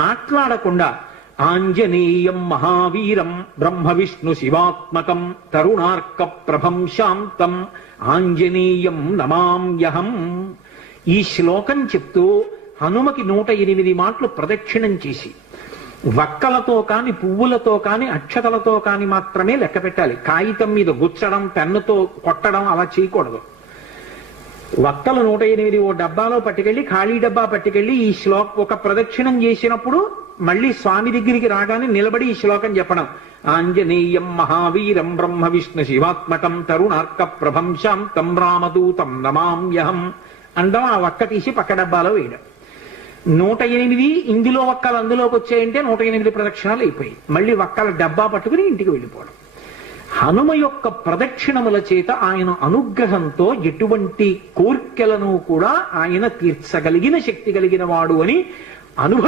మాట్లాడకుండా ఆంజనేయం మహావీరం బ్రహ్మ విష్ణు శివాత్మకం తరుణార్క ప్రభం శాంతం ఆంజనేయం నమామ్యహం. ఈ శ్లోకం చెప్తూ హనుమకి 108 మాటలు ప్రదక్షిణం చేసి వక్కలతో కాని పువ్వులతో కాని అక్షతలతో కాని మాత్రమే లెక్క పెట్టాలి. కాగితం మీద గుచ్చడం పెన్నుతో కొట్టడం అలా చేయకూడదు. వక్కలు 108 ఓ డబ్బాలో పట్టుకెళ్ళి ఖాళీ డబ్బా పట్టుకెళ్ళి ఈ ఒక ప్రదక్షిణం చేసినప్పుడు మళ్ళీ స్వామి దగ్గరికి రాగానే నిలబడి ఈ శ్లోకం చెప్పడం. ఆంజనేయం మహావీరం బ్రహ్మ విష్ణు శివాత్మకం తరుణార్క ప్రభం శాంతం రామదూతం నమామ్యహం అండం. ఆ వక్క తీసి పక్క డబ్బాలో వేయడం. 108 ఇందులో వక్కలు అందులోకి వచ్చాయంటే 108 ప్రదక్షిణాలు అయిపోయాయి. మళ్ళీ వక్కల డబ్బా పట్టుకుని ఇంటికి వెళ్ళిపోవడం. హనుమ యొక్క ప్రదక్షిణముల చేత ఆయన అనుగ్రహంతో ఎటువంటి కోర్కెలను కూడా ఆయన తీర్చగలిగిన శక్తి కలిగిన వాడు అని అనుభవం